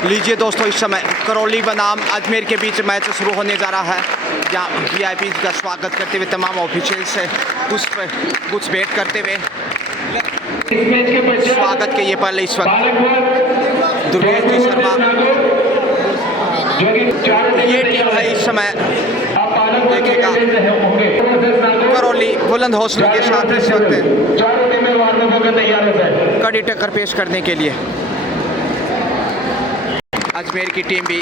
लीजिए दोस्तों, इस समय करौली बनाम अजमेर के बीच मैच शुरू होने जा रहा है, जहां वीआईपी का स्वागत करते हुए तमाम ऑफिशियल से कुछ वेट करते हुए स्वागत के ये पल इस वक्त दुर्गेश जी शर्मा ये टीम है इस समय देखेगा करौली बुलंद हौसलों के साथ इस वक्त कड़ी टक्कर पेश करने के लिए। अजमेर की टीम भी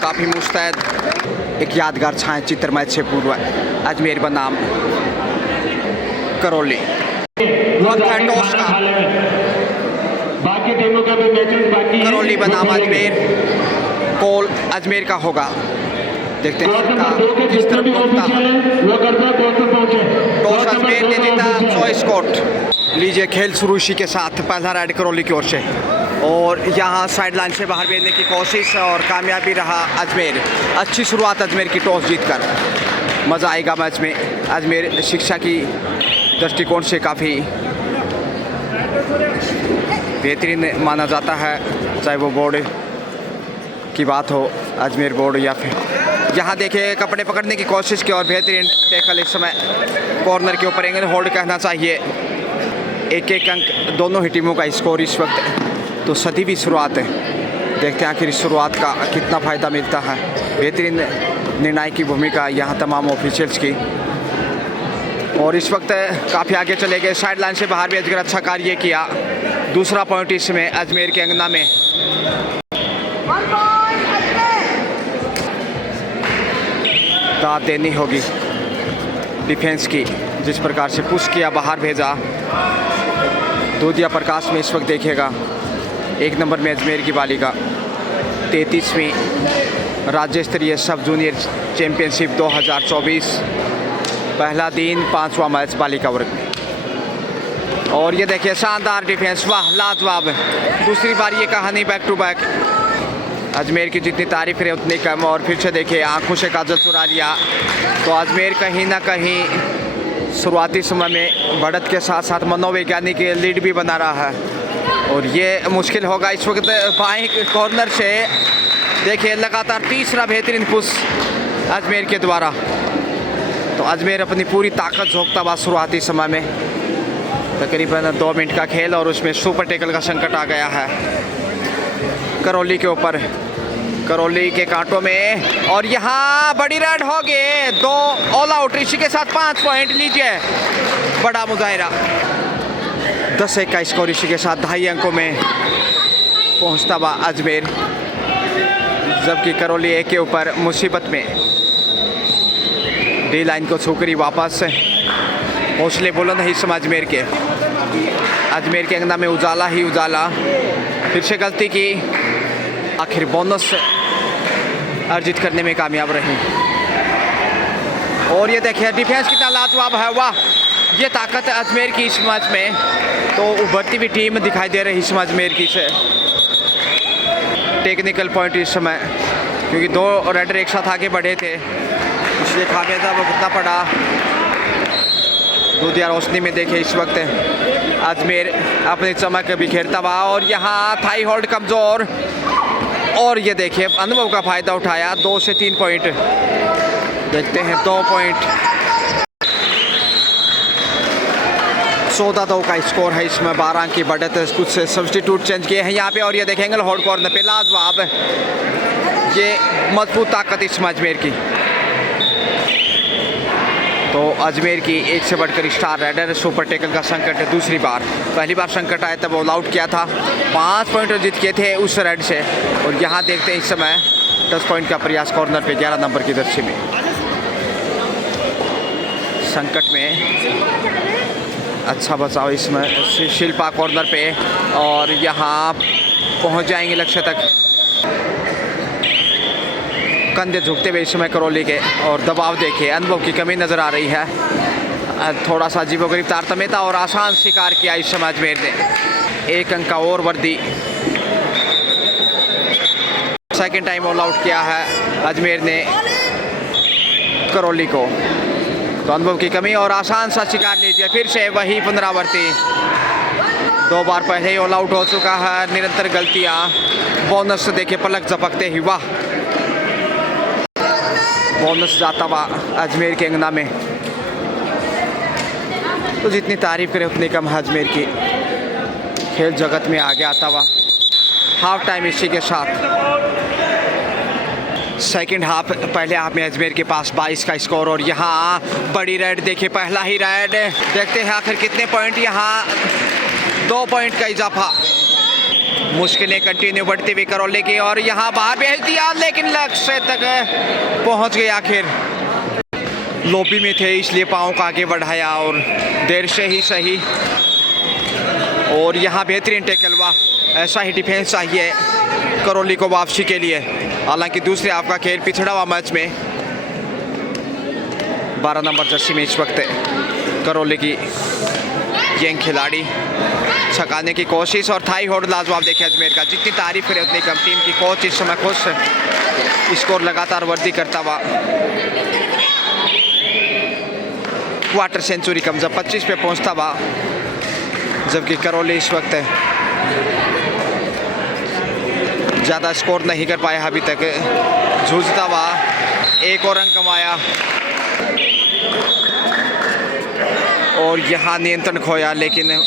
काफ़ी मुस्तैद, एक यादगार छाया चित्र मैच से पूर्व अजमेर बनाम करौली। वक्त है टॉस का, करौली बनाम अजमेर, कॉल अजमेर का होगा। देखते हैं किस तरफ पहुंचता है। टॉस अजमेर ने जीता, चॉइस कोर्ट। लीजिए खेल शुरू इसी के साथ, पहला राइड करौली की ओर से और यहाँ साइड लाइन से बाहर भेजने की कोशिश और कामयाबी रहा अजमेर। अच्छी शुरुआत अजमेर की टॉस जीतकर, मज़ा आएगा मैच में। अजमेर शिक्षा की दृष्टिकोण से काफ़ी बेहतरीन माना जाता है, चाहे वो बोर्ड की बात हो, अजमेर बोर्ड या फिर यहाँ देखिए कपड़े पकड़ने की कोशिश की और बेहतरीन टैकल। इस समय कॉर्नर के ऊपर एंगल होल्ड कहना चाहिए। एक एक अंक दोनों ही टीमों का स्कोर इस वक्त तो सदी भी शुरुआत है। देखते हैं आखिर इस शुरुआत का कितना फ़ायदा मिलता है। बेहतरीन निर्णायक की भूमिका यहाँ तमाम ऑफिशियल्स की, और इस वक्त काफ़ी आगे चले गए। साइड लाइन से बाहर भी अजगर अच्छा कार्य किया। दूसरा पॉइंट इसमें अजमेर के अंगना में। दाद देनी होगी डिफेंस की, जिस प्रकार से पुश किया, बाहर भेजा। दूधिया प्रकाश में इस वक्त देखिएगा 1 नंबर में अजमेर की बालिका 33वीं राज्य स्तरीय सब जूनियर चैंपियनशिप 2024, पहला दिन 5वां मैच बालिका वर्ग में। और ये देखिए शानदार डिफेंस, वाह लाजवाब। दूसरी बार ये कहानी बैक टू बैक। अजमेर की जितनी तारीफ है उतनी कम, और फिर से देखिए आंखों से काजल चुरा लिया। तो अजमेर कहीं ना कहीं शुरुआती समय में बढ़त के साथ साथ मनोवैज्ञानिक लीड भी बना रहा है, और ये मुश्किल होगा इस वक्त। बाएं कॉर्नर से देखिए लगातार तीसरा बेहतरीन पुश अजमेर के द्वारा। तो अजमेर अपनी पूरी ताकत झोंकता हुआ शुरुआती समय में, तकरीबन 2 मिनट का खेल और उसमें सुपर टैकल का संकट आ गया है करौली के ऊपर, करौली के कांटों में। और यहाँ बड़ी राइड हो गए, 2 ऑल आउट, इसी के साथ 5 पॉइंट। लीजिए बड़ा मुजाहिरा, 10-1 का स्कोर इसी के साथ 2.5 अंकों में पहुँचता हुआ अजमेर, जबकि करौली 1 के ऊपर मुसीबत में। डी लाइन को छूकरी वापस, हौसले बुलंद है इस समय अजमेर के। अजमेर के अंगना में उजाला ही उजाला। फिर से गलती की, आखिर बोनस अर्जित करने में कामयाब रही। और ये देखिए डिफेंस कितना लाजवाब है, वाह। ये ताकत है अजमेर की इस मैच में। तो उभरती हुई टीम दिखाई दे रही इस अजमेर की से। टेक्निकल पॉइंट इस समय, क्योंकि 2 राइडर एक साथ आगे बढ़े थे, इसलिए खामियाजा भुगतना पड़ा। दूधिया रोशनी में देखे इस वक्त अजमेर अपनी चमक बिखेरता हुआ, और यहाँ थाई होल्ड कमज़ोर। और ये देखिए अनुभव का फ़ायदा उठाया, 2 से 3 पॉइंट। देखते हैं 2 पॉइंट, 14-2 का स्कोर है इसमें। 12 अंक की बढ़त है। कुछ सब्स्टिट्यूट चेंज किए हैं यहाँ पे, और ये देखेंगे होल्ड कॉर्नर पे लाजवाब। ये मजबूत ताकत इसमें अजमेर की। तो अजमेर की एक से बढ़कर स्टार राइडर, सुपर टैकल का संकट है दूसरी बार। पहली बार संकट आया तब ऑल आउट किया था, 5 पॉइंट जीत किए थे उस राइड से। और यहाँ देखते हैं इस समय 10 पॉइंट का प्रयास कॉर्नर पे 11 नंबर की दर्शी में। संकट में अच्छा बचाव इसमें शिल्पा कॉर्नर पे, और यहाँ पहुँच जाएंगे लक्ष्य तक। कंधे झुकते हुए इस समय करौली के, और दबाव देखिए, अनुभव की कमी नज़र आ रही है। थोड़ा सा अजीबोगरीब तारतम्यता और आसान शिकार किया इस समय अजमेर ने। 1 अंक का और वर्दी। सेकंड टाइम ऑल आउट किया है अजमेर ने करौली को। तो अनुभव की कमी और आसान सा शिकार लीजिए, फिर से वही पुनरावृत्ति। 2 बार पहले ही ऑल आउट हो चुका है। निरंतर गलतियाँ बोनस देखिए पलक झपकते ही, वाह बोनस जाता हुआ अजमेर के अंगना में। तो जितनी तारीफ करें उतनी कम है अजमेर की, खेल जगत में आगे आता हुआ। हाफ टाइम इसी के साथ सेकंड हाफ, पहले हाफ में अजमेर के पास 22 का स्कोर और यहाँ बड़ी रेड देखिए, पहला ही रेड। देखते हैं आखिर कितने पॉइंट, यहाँ 2 पॉइंट का इजाफा। मुश्किलें कंटिन्यू बढ़ती हुई करौली की और यहाँ बाहर भेज दिया, लेकिन लक्ष्य तक पहुँच गए। आखिर लॉबी में थे इसलिए पाँव का आगे बढ़ाया और देर से ही सही। और यहाँ बेहतरीन टैकल, वाह ऐसा ही डिफेंस चाहिए करौली को वापसी के लिए। हालांकि दूसरे हाफ का खेल पिछड़ा हुआ मैच में 12 नंबर जर्सी में इस वक्त करौली की यंग खिलाड़ी छकाने की कोशिश और थाई होल्ड लाजवाब देखे अजमेर का। जितनी तारीफ करें उतनी कम, टीम की कोच इस समय खुश स्कोर लगातार वर्दी करता हुआ। क्वार्टर सेंचुरी कम जब 25 पे पहुंचता हुआ, जबकि करौली इस वक्त ज़्यादा स्कोर नहीं कर पाया अभी तक। जूझता हुआ एक और रन कमाया और यहाँ नियंत्रण खोया, लेकिन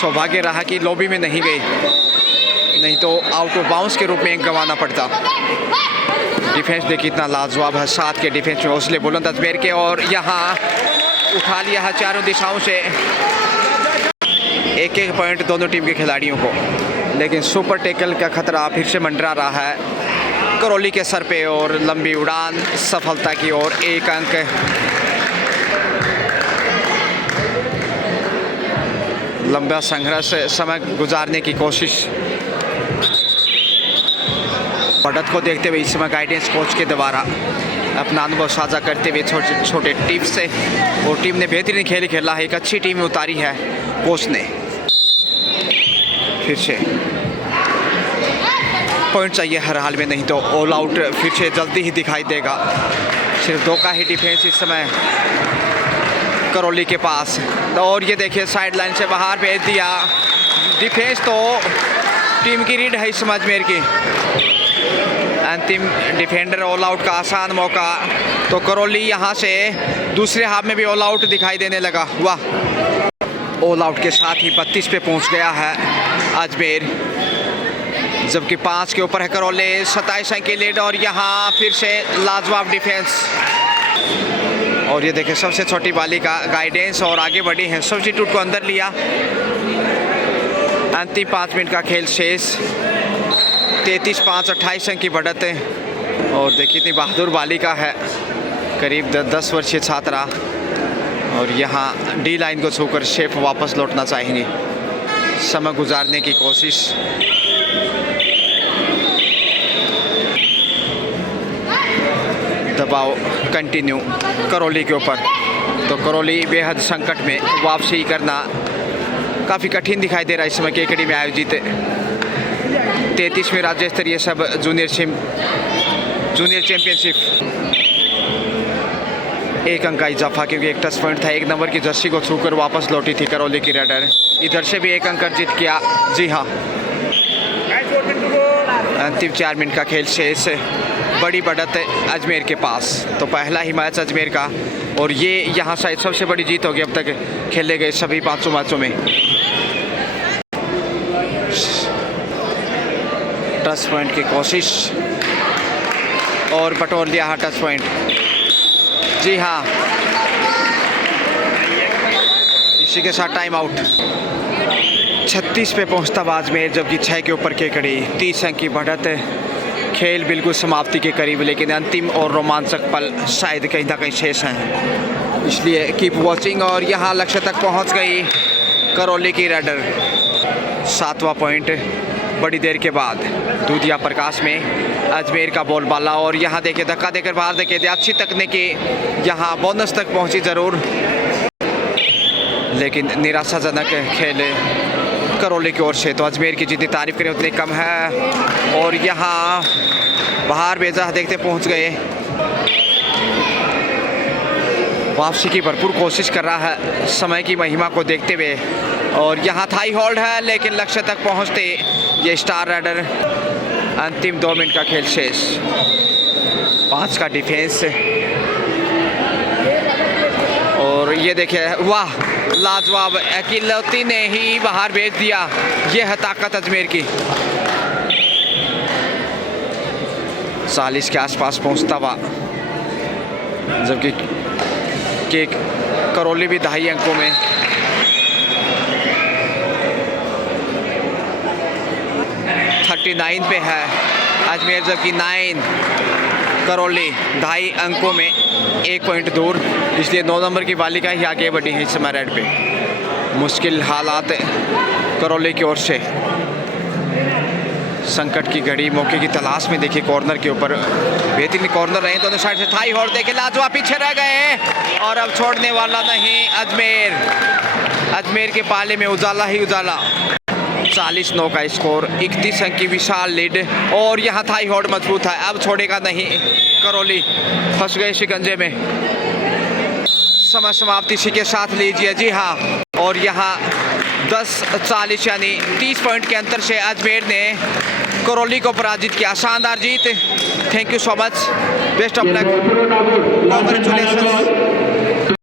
सौभाग्य रहा कि लॉबी में नहीं गई, नहीं तो आउट ऑफ बाउंस के रूप में एक गंवाना पड़ता। डिफेंस देखिए कितना लाजवाब है, 7 के डिफेंस में हौसले बुलंद अजमेर के और यहाँ उठा लिया है चारों दिशाओं से एक एक पॉइंट दोनों टीम के खिलाड़ियों को। लेकिन सुपर टैकल का खतरा फिर से मंडरा रहा है करौली के सर पे और लंबी उड़ान सफलता की ओर। 1 अंक लंबा संघर्ष समय गुजारने की कोशिश। बढ़त को देखते हुए इस समय गाइडेंस कोच के द्वारा अपना अनुभव साझा करते हुए छोटे छोटे टिप्स से और टीम ने बेहतरीन खेल खेला है। एक अच्छी टीम उतारी है कोच ने। फिर से पॉइंट चाहिए हर हाल में, नहीं तो ऑल आउट फिर से जल्दी ही दिखाई देगा। सिर्फ 2 का ही डिफेंस इस समय करौली के पास और ये देखिए साइड लाइन से बाहर भेज दिया। डिफेंस तो टीम की रीड है इस समय अजमेर की। अंतिम डिफेंडर ऑल आउट का आसान मौका, तो करौली यहाँ से दूसरे हाफ में भी ऑल आउट दिखाई देने लगा। वाह ऑल आउट के साथ ही 32 पे पहुँच गया है अजमेर, जबकि 5 के ऊपर है करौली। 27 अंक की लीड और यहाँ फिर से लाजवाब डिफेंस। और ये देखिए सबसे छोटी बाली का गाइडेंस और आगे बढ़ी है, सब्स्टिट्यूट को अंदर लिया। अंतिम 5 मिनट का खेल शेष, 33-5 28 अंक की बढ़त है। और देखिए इतनी बहादुर बालिका है, करीब 10 वर्षीय छात्रा, और यहाँ डी लाइन को छूकर शेफ वापस लौटना चाहेंगे। समय गुजारने की कोशिश। दबाव कंटिन्यू करौली के ऊपर, तो करौली बेहद संकट में। वापसी करना काफ़ी कठिन दिखाई दे रहा है इस समय केकड़ी में आयोजित 33वीं राज्य स्तरीय सब जूनियर चैंपियनशिप। 1 अंक का इजाफा, क्योंकि एक टच पॉइंट था। 1 नंबर की जर्सी को छूकर वापस लौटी थी करौली की रेडर। इधर से भी 1 अंक अर्जित किया। जी हाँ, अंतिम 4 मिनट का खेल शेष, बड़ी बढ़त अजमेर के पास। तो पहला ही मैच अजमेर का, और ये यहाँ शायद सबसे बड़ी जीत होगी अब तक खेले गए सभी 500 मैचों में। टच पॉइंट की कोशिश और बटोर लिया है टच पॉइंट। जी हाँ, इसी के साथ टाइम आउट। 36 पे पहुंचता अजमेर, जबकि 6 के ऊपर केकड़ी। 30 अंक की बढ़त है। खेल बिल्कुल समाप्ति के करीब, लेकिन अंतिम और रोमांचक पल शायद कहीं ना कहीं शेष हैं, इसलिए कीप वॉचिंग। और यहाँ लक्ष्य तक पहुँच गई करौली की रेडर। 7वां पॉइंट बड़ी देर के बाद दूधिया प्रकाश में अजमेर का बोलबाला। और यहाँ देखिए धक्का देकर बाहर देखिए, अच्छी तकनीकी, यहाँ बोनस तक पहुँची ज़रूर, लेकिन निराशाजनक खेल करौली की ओर से। तो अजमेर की जितनी तारीफ करें उतनी कम है। और यहाँ बाहर भेजा, देखते पहुँच गए। वापसी की भरपूर कोशिश कर रहा है समय की महिमा को देखते हुए। और यहाँ थाई होल्ड है, लेकिन लक्ष्य तक पहुँचते ये स्टार राइडर अंतिम 2 मिनट का खेल शेष। 5 का डिफेंस और ये देखिए, वाह लाजवाब, अकीलौती ने ही बाहर भेज दिया। ये है ताकत अजमेर की। 40 के आसपास पहुंचता हुआ, जबकि करौली भी 2.5 अंकों में। (39 पे है अजमेर, जबकि 9 करौली 2.5 अंकों में 1 पॉइंट दूर। इसलिए 9 नंबर की बालिका ही आगे बढ़ी है इस समय रेड पे। मुश्किल हालात करौली की ओर से, संकट की घड़ी, मौके की तलाश में। देखिए कॉर्नर के ऊपर बेहतरीन कॉर्नर रहे दोनों साइड से। थाई होल्ड देखे लाजवाब, पीछे रह गए और अब छोड़ने वाला नहीं अजमेर। अजमेर के पाले में उजाला ही उजाला। 40-9 का स्कोर, 31 अंक की विशाल लीड। और यहाँ थाई होल्ड मजबूत है, अब छोड़ेगा नहीं करौली। फंस गए शिकंजे में। समय समाप्ति इसी के साथ लीजिए। जी हाँ, और यहाँ 10-40 यानी 30 पॉइंट के अंतर से अजमेर ने करौली को पराजित किया। शानदार जीत। Thank you so much, best of luck, congratulation.